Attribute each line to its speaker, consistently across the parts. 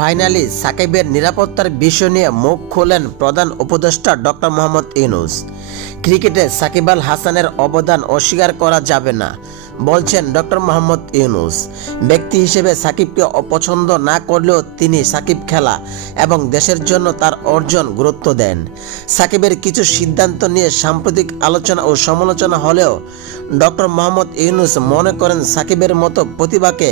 Speaker 1: Finally সাকিবের নিরাপত্তার বিষয় নিয়ে মুখ খোলেন প্রধান উপদেষ্টা ডক্টর মোহাম্মদ ইউনুস। ক্রিকেটে সাকিব আল হাসানের অবদান অস্বীকার করা যাবে না, বলছেন ডক্টর মোহাম্মদ ইউনুস। ব্যক্তি হিসেবে সাকিবকে অপছন্দ না করলেও তিনি সাকিব খেলা এবং দেশের জন্য তার অর্জন গুরুত্ব দেন। সাকিবের কিছু সিদ্ধান্ত নিয়ে সাম্প্রতিক আলোচনা ও সমালোচনা হলেও ডক্টর মোহাম্মদ ইউনুস মনে করেন সাকিবের মতো প্রতিভাকে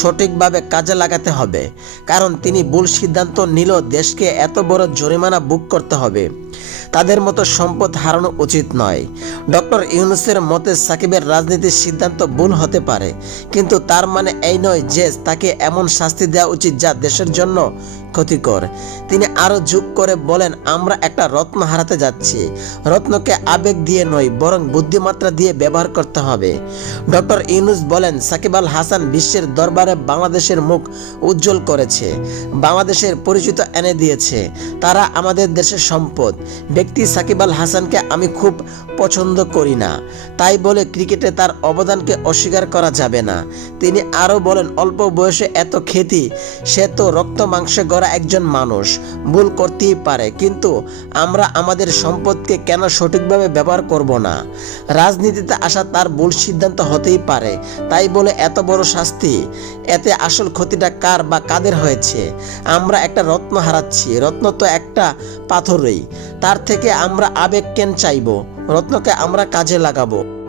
Speaker 1: সঠিকভাবে কাজে লাগাতে হবে, কারণ তিনি ভুল সিদ্ধান্ত নিলেও দেশকে এত বড় জরিমানা বুক করতে হবে। তাদের মতো সম্পদ হারানো উচিত নয়। ডক্টর ইউনুসের মতে সাকিবের রাজনীতির সিদ্ধান্ত ভুল হতে পারে, কিন্তু তার মানে এই নয় যে তাকে এমন শাস্তি দেওয়া উচিত যা দেশের জন্য ক্ষতিকর। তিনি আরও যোগ করে বলেন, আমরা একটা রত্ন হারাতে যাচ্ছি। রত্নকে আবেগ দিয়ে নয় বরং বুদ্ধিমাত্রা দিয়ে ব্যবহার করতে হবে। ডক্টর ইউনুস বলেন, সাকিব আল হাসান বিশ্বের দরবারে বাংলাদেশের মুখ উজ্জ্বল করেছে, বাংলাদেশের পরিচিত এনে দিয়েছে। তারা আমাদের দেশের সম্পদ। ব্যক্তি সাকিব আল হাসানকে আমি খুব পছন্দ করি না। তাই বলে ক্রিকেটে তার অবদানকে অস্বীকার করা যাবে না। তিনি আরও বলেন, অল্প বয়সে এত খ্যাতি, সে তো রক্ত মাংসে গড়া একজন মানুষ, ভুল করতেই পারে, কিন্তু আমরা আমাদের সম্পদকে কেন সঠিকভাবে ব্যবহার করব না? রাজনীতিতে আসা তার ভুল সিদ্ধান্ত হতেই পারে, তাই বলে এত বড় শাস্তি? এতে আসল ক্ষতিটা কার বা কাদের হয়েছে? আমরা একটা রত্ন হারাচ্ছি, রত্ন তো একটা পাথরই, তার থেকে আমরা আবেগ কেন চাইব? রত্নকে আমরা কাজে লাগাবো?